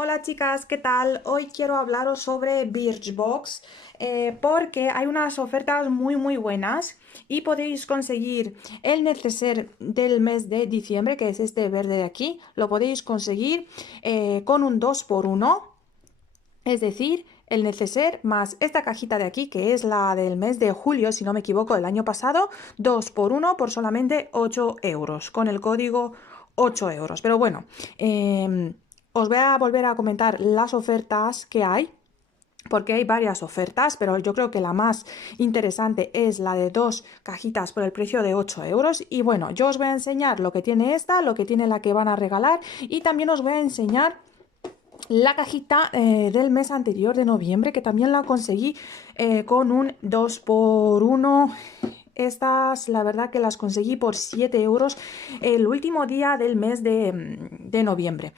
Hola chicas, ¿qué tal? Hoy quiero hablaros sobre Birchbox porque hay unas ofertas muy buenas y podéis conseguir el neceser del mes de diciembre, que es este verde de aquí, lo podéis conseguir con un 2 por 1, es decir, el neceser más esta cajita de aquí, que es la del mes de julio, si no me equivoco, del año pasado, 2 por 1 por solamente 8 euros, con el código 8 euros. Pero bueno, os voy a volver a comentar las ofertas que hay, porque hay varias ofertas, pero yo creo que la más interesante es la de dos cajitas por el precio de 8 euros. Y bueno, yo os voy a enseñar lo que tiene esta, lo que tiene la que van a regalar, y también os voy a enseñar la cajita del mes anterior de noviembre, que también la conseguí con un 2 por 1. Estas, la verdad que las conseguí por 7 euros el último día del mes de noviembre.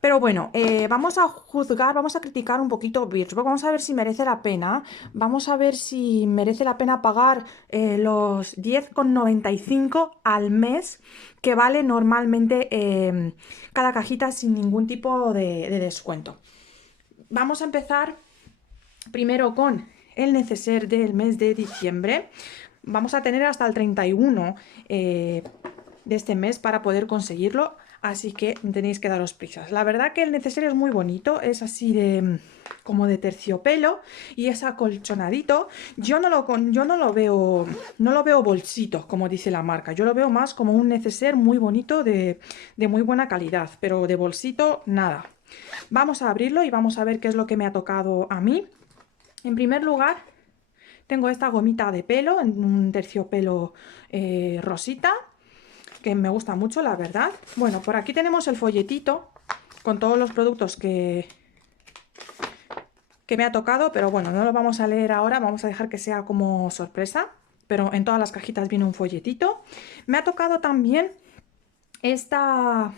Pero bueno, vamos a juzgar, vamos a criticar un poquito Birchbox, vamos a ver si merece la pena, vamos a ver si merece la pena pagar los 10,95 al mes que vale normalmente cada cajita sin ningún tipo de descuento. Vamos a empezar primero con el neceser del mes de diciembre. Vamos a tener hasta el 31 de este mes para poder conseguirlo, así que tenéis que daros prisas. La verdad que el neceser es muy bonito, es así de como de terciopelo y es acolchonadito. Yo no lo veo bolsito, como dice la marca. Yo lo veo más como un neceser muy bonito de muy buena calidad, pero de bolsito nada. Vamos a abrirlo y vamos a ver qué es lo que me ha tocado a mí. En primer lugar, tengo esta gomita de pelo en un terciopelo rosita, que me gusta mucho, la verdad. Bueno, por aquí tenemos el folletito con todos los productos que me ha tocado, pero bueno, no lo vamos a leer ahora, vamos a dejar que sea como sorpresa, pero en todas las cajitas viene un folletito. Me ha tocado también esta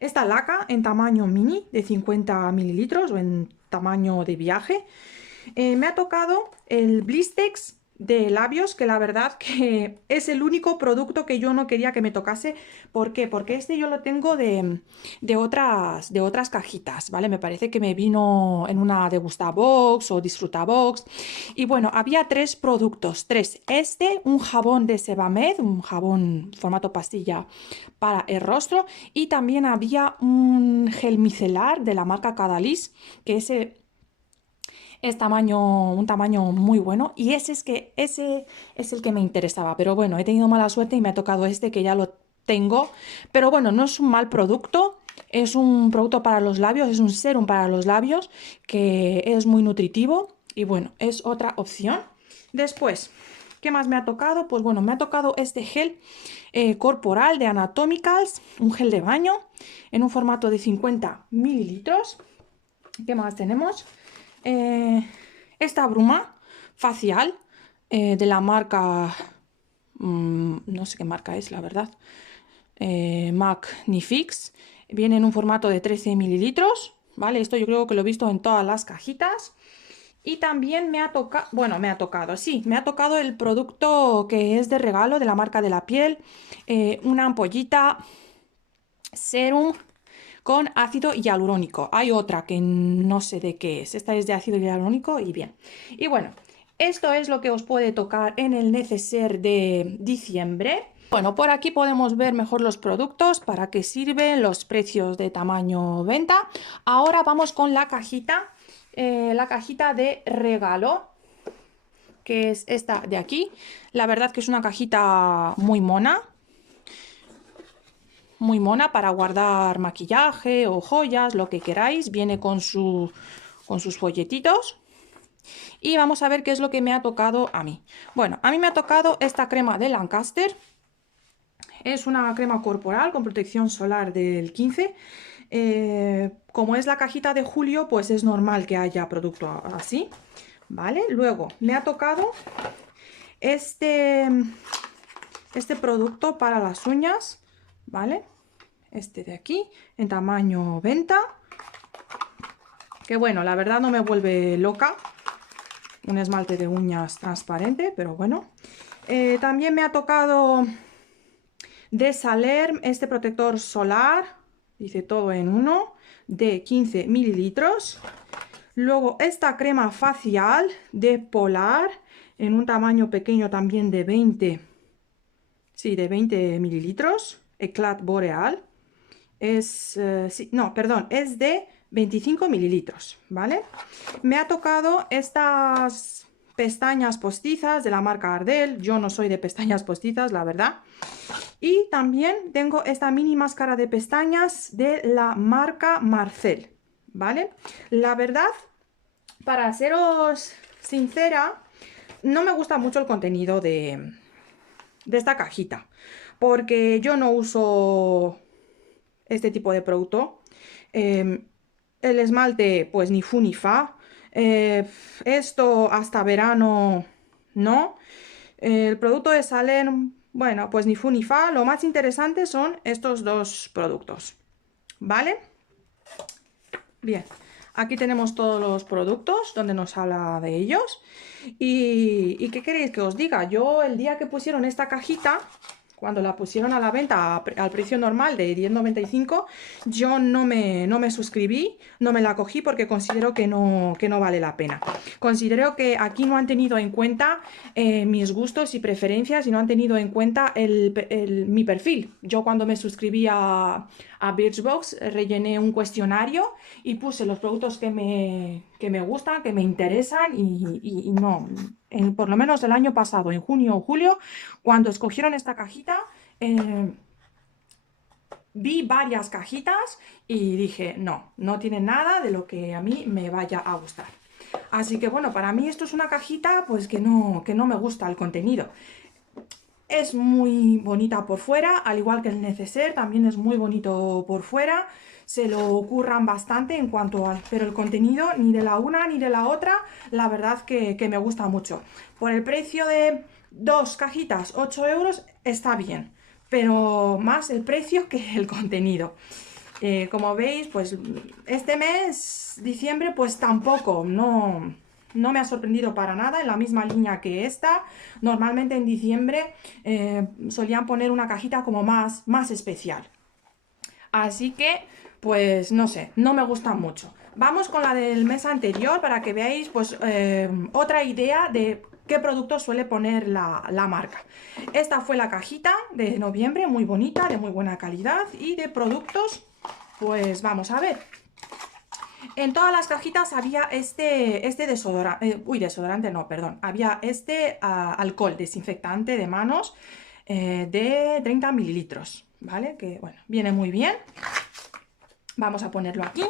laca en tamaño mini de 50 mililitros o en tamaño de viaje. Me ha tocado el Blistex de labios, que la verdad que es el único producto que yo no quería que me tocase. ¿Por qué? Porque este yo lo tengo de otras cajitas, ¿vale? Me parece que me vino en una Degustabox o Disfrutabox. Y bueno, había tres productos, tres. Este, un jabón de Sebamed, un jabón formato pastilla para el rostro. Y también había un gel micelar de la marca Cadalis, que ese es un tamaño muy bueno, y ese es el que me interesaba, pero bueno, he tenido mala suerte y me ha tocado este, que ya lo tengo. Pero bueno, no es un mal producto, es un producto para los labios, es un serum para los labios que es muy nutritivo y bueno, es otra opción. Después, ¿qué más me ha tocado? Pues bueno, me ha tocado este gel corporal de Anatomicals, un gel de baño en un formato de 50 mililitros. ¿Qué más tenemos? Eh, esta bruma facial de la marca, no sé qué marca es, la verdad, Magnifique, viene en un formato de 13 mililitros, ¿vale? Esto yo creo que lo he visto en todas las cajitas. Y también me ha tocado, bueno, me ha tocado el producto que es de regalo de la marca de la piel, una ampollita serum con ácido hialurónico. Hay otra que no sé de qué es. Esta es de ácido hialurónico y bien. Y bueno, esto es lo que os puede tocar en el neceser de diciembre. Bueno, por aquí podemos ver mejor los productos, para qué sirven, los precios de tamaño venta. Ahora vamos con la cajita de regalo, que es esta de aquí. La verdad que es una cajita muy mona para guardar maquillaje o joyas, lo que queráis. Viene con sus folletitos. Y vamos a ver qué es lo que me ha tocado a mí. Bueno, a mí me ha tocado esta crema de Lancaster. Es una crema corporal con protección solar del 15. Como es la cajita de julio, pues es normal que haya producto así, ¿vale? Luego me ha tocado este producto para las uñas, ¿vale? Este de aquí, en tamaño venta, que bueno, la verdad no me vuelve loca, un esmalte de uñas transparente, pero bueno. También me ha tocado de Saler este protector solar dice todo en uno, de 15 mililitros. Luego esta crema facial de Polar, en un tamaño pequeño también de 20, sí, de 20 mililitros, Eclat Boreal. No, perdón, es de 25 mililitros, ¿vale? Me ha tocado estas pestañas postizas de la marca Ardell. Yo no soy de pestañas postizas, la verdad. Y también tengo esta mini máscara de pestañas de la marca Marcel, ¿vale? La verdad, para seros sincera, no me gusta mucho el contenido de esta cajita, porque yo no uso este tipo de producto. El esmalte, pues ni fu ni fa. Esto hasta verano no. El producto de Salen, bueno, pues ni fu ni fa. Lo más interesante son estos dos productos, ¿vale? Bien, aquí tenemos todos los productos donde nos habla de ellos. ¿Y qué queréis que os diga? Yo el día que pusieron esta cajita, cuando la pusieron a la venta al precio normal de 10,95, yo no me suscribí, no me la cogí porque considero que no vale la pena. Considero que aquí no han tenido en cuenta mis gustos y preferencias y no han tenido en cuenta mi perfil. Yo cuando me suscribí a Birchbox rellené un cuestionario y puse los productos que me gustan, que me interesan y no, por lo menos el año pasado, en junio o julio, cuando escogieron esta cajita, vi varias cajitas y dije, no tiene nada de lo que a mí me vaya a gustar. Así que bueno, para mí esto es una cajita pues que no me gusta el contenido. Es muy bonita por fuera, al igual que el neceser, también es muy bonito por fuera. Se lo curran bastante en cuanto al... Pero el contenido, ni de la una ni de la otra, la verdad que me gusta mucho. Por el precio de dos cajitas, 8 euros, está bien. Pero más el precio que el contenido. Como veis, pues este mes, diciembre, pues tampoco, no me ha sorprendido para nada, en la misma línea que esta. Normalmente en diciembre solían poner una cajita como más especial. Así que, pues no sé, no me gusta mucho. Vamos con la del mes anterior para que veáis pues otra idea de qué productos suele poner la marca. Esta fue la cajita de noviembre, muy bonita, de muy buena calidad y de productos, pues vamos a ver. En todas las cajitas había este desodorante, desodorante no, perdón, había este alcohol desinfectante de manos de 30 mililitros, ¿vale? Que, bueno, viene muy bien. Vamos a ponerlo aquí.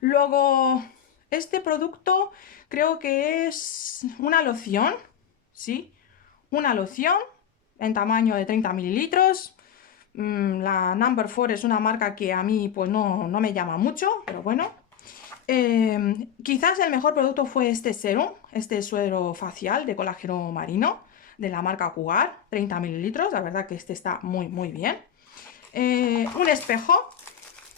Luego, este producto creo que es una loción, ¿sí? Una loción en tamaño de 30 mililitros. La Number 4 es una marca que a mí pues no me llama mucho, pero bueno. Quizás el mejor producto fue este serum, este suero facial de colágeno marino de la marca Cougar, 30 mililitros, la verdad que este está muy bien. Un espejo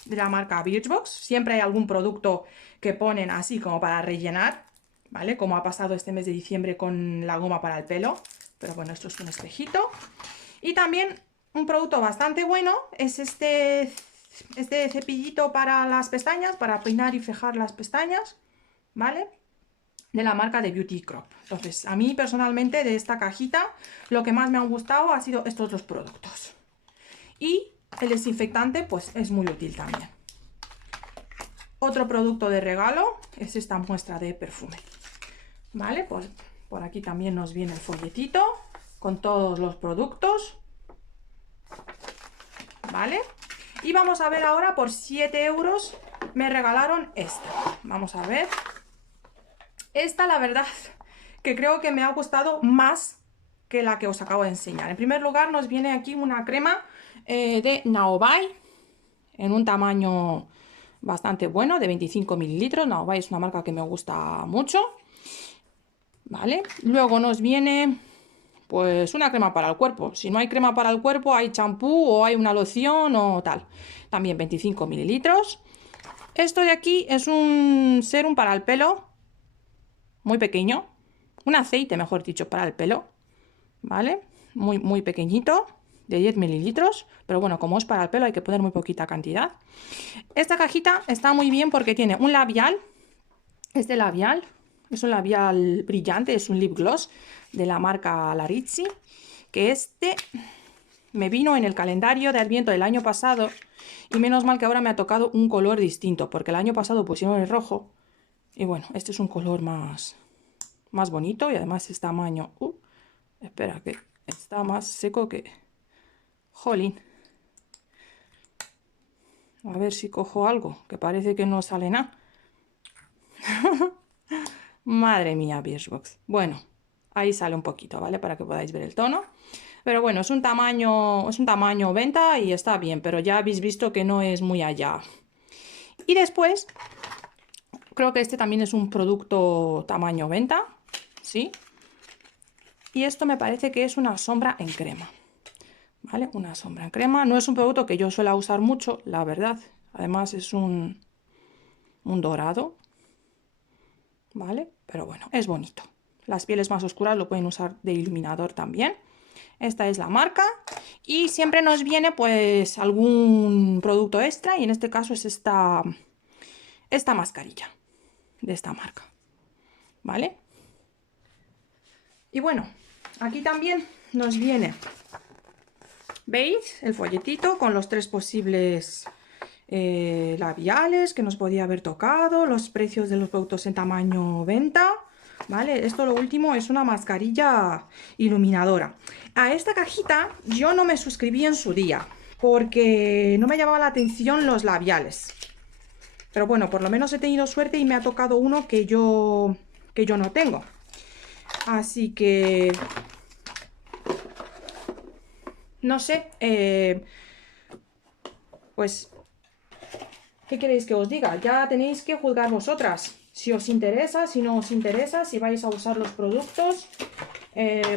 de la marca Birchbox, siempre hay algún producto que ponen así como para rellenar, ¿vale? Como ha pasado este mes de diciembre con la goma para el pelo, pero bueno, esto es un espejito. Y también un producto bastante bueno es este cepillito para las pestañas, para peinar y fijar las pestañas, ¿vale? De la marca de Beauty Crop. Entonces, a mí personalmente de esta cajita lo que más me han gustado ha sido estos dos productos. Y el desinfectante pues es muy útil también. Otro producto de regalo es esta muestra de perfume, ¿vale? Pues por aquí también nos viene el folletito con todos los productos, ¿vale? Y vamos a ver ahora, por 7 euros me regalaron esta. Vamos a ver. Esta, la verdad, que creo que me ha gustado más que la que os acabo de enseñar. En primer lugar, nos viene aquí una crema de Naobai en un tamaño bastante bueno, de 25 mililitros. Naobai es una marca que me gusta mucho, ¿vale? Luego nos viene pues una crema para el cuerpo. Si no hay crema para el cuerpo, hay champú o hay una loción o tal. También 25 mililitros. Esto de aquí es un serum para el pelo, muy pequeño. Un aceite, mejor dicho, para el pelo, ¿vale? Muy pequeñito, de 10 mililitros, pero bueno, como es para el pelo hay que poner muy poquita cantidad. Esta cajita está muy bien porque tiene un labial. Este labial es un labial brillante, es un lip gloss de la marca Larizzi, que este me vino en el calendario de Adviento del año pasado y menos mal que ahora me ha tocado un color distinto, porque el año pasado pusieron el rojo y bueno, este es un color más bonito y además es tamaño... espera, que está más seco que... Jolín. A ver si cojo algo, que parece que no sale nada. Madre mía, Birchbox. Bueno, ahí sale un poquito, ¿vale? Para que podáis ver el tono. Pero bueno, es un tamaño venta y está bien, pero ya habéis visto que no es muy allá. Y después, creo que este también es un producto tamaño venta, ¿sí? Y esto me parece que es una sombra en crema, ¿vale? Una sombra en crema. No es un producto que yo suela usar mucho, la verdad. Además es un dorado, ¿vale? Pero bueno, es bonito. Las pieles más oscuras lo pueden usar de iluminador también. Esta es la marca y siempre nos viene pues algún producto extra y en este caso es esta mascarilla de esta marca, ¿vale? Y bueno, aquí también nos viene, ¿veis? El folletito con los 3 posibles labiales que nos podía haber tocado, los precios de los productos en tamaño venta, ¿vale? Esto lo último es una mascarilla iluminadora. A esta cajita yo no me suscribí en su día porque no me llamaba la atención los labiales. Pero bueno, por lo menos he tenido suerte y me ha tocado uno que yo no tengo. Así que... no sé, pues... ¿qué queréis que os diga? Ya tenéis que juzgar vosotras. Si os interesa, si no os interesa, si vais a usar los productos.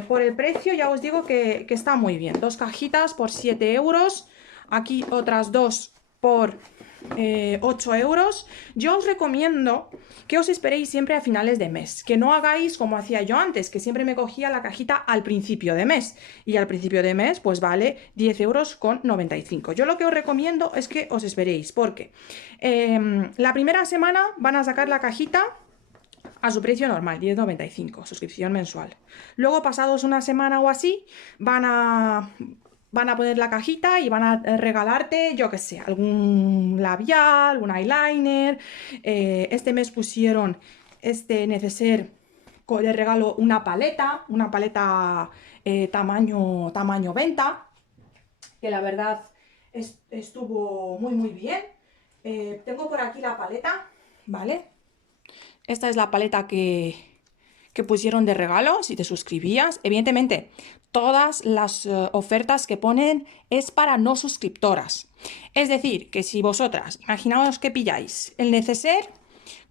Por el precio ya os digo que está muy bien. 2 cajitas por 7 euros. Aquí otras 2 por 8 euros. Yo os recomiendo que os esperéis siempre a finales de mes. Que no hagáis como hacía yo antes, que siempre me cogía la cajita al principio de mes. Y al principio de mes pues vale 10 euros con 95. Yo lo que os recomiendo es que os esperéis porque la primera semana van a sacar la cajita a su precio normal, 10,95, suscripción mensual. Luego, pasados una semana o así, van a poner la cajita y van a regalarte, yo qué sé, algún labial, un eyeliner. Este mes pusieron este neceser de regalo una paleta tamaño venta, que la verdad estuvo muy bien. Tengo por aquí la paleta, ¿vale? Esta es la paleta que pusieron de regalo si te suscribías. Evidentemente, todas las ofertas que ponen es para no suscriptoras. Es decir, que si vosotras, imaginaos que pilláis el neceser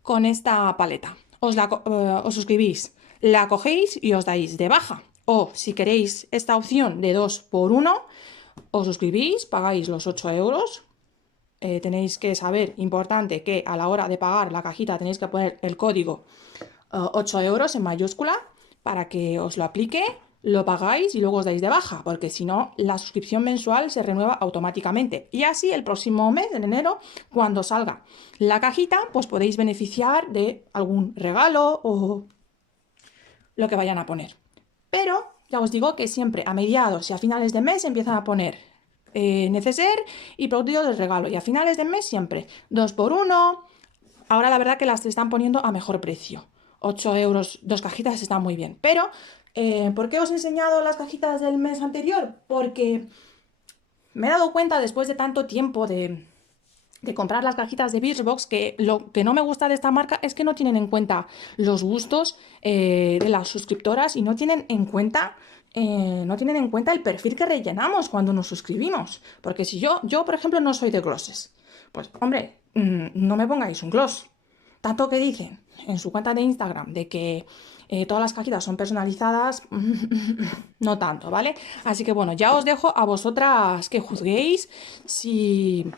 con esta paleta, os suscribís, la cogéis y os dais de baja. O si queréis esta opción de 2 por 1, os suscribís, pagáis los 8 euros. Tenéis que saber, importante, que a la hora de pagar la cajita tenéis que poner el código 8 euros en mayúscula para que os lo aplique, lo pagáis y luego os dais de baja, porque si no, la suscripción mensual se renueva automáticamente. Y así el próximo mes, en enero, cuando salga la cajita, pues podéis beneficiar de algún regalo o lo que vayan a poner. Pero ya os digo que siempre a mediados y a finales de mes empiezan a poner neceser y productos de regalo, y a finales de mes siempre 2 por 1. Ahora la verdad que las están poniendo a mejor precio, 8 euros 2 cajitas, está muy bien. Pero ¿por qué os he enseñado las cajitas del mes anterior? Porque me he dado cuenta después de tanto tiempo de comprar las cajitas de Birchbox que lo que no me gusta de esta marca es que no tienen en cuenta los gustos de las suscriptoras y no tienen en cuenta el perfil que rellenamos cuando nos suscribimos. Porque si yo por ejemplo, no soy de glosses, pues hombre, no me pongáis un gloss. Tanto que dicen en su cuenta de Instagram de que todas las cajitas son personalizadas, no tanto, ¿vale? Así que bueno, ya os dejo a vosotras que juzguéis si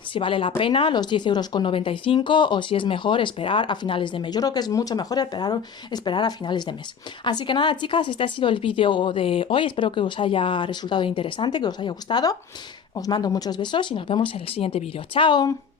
si vale la pena los 10,95 € o si es mejor esperar a finales de mes. Yo creo que es mucho mejor esperar a finales de mes. Así que nada, chicas, este ha sido el vídeo de hoy. Espero que os haya resultado interesante, que os haya gustado. Os mando muchos besos y nos vemos en el siguiente vídeo. ¡Chao!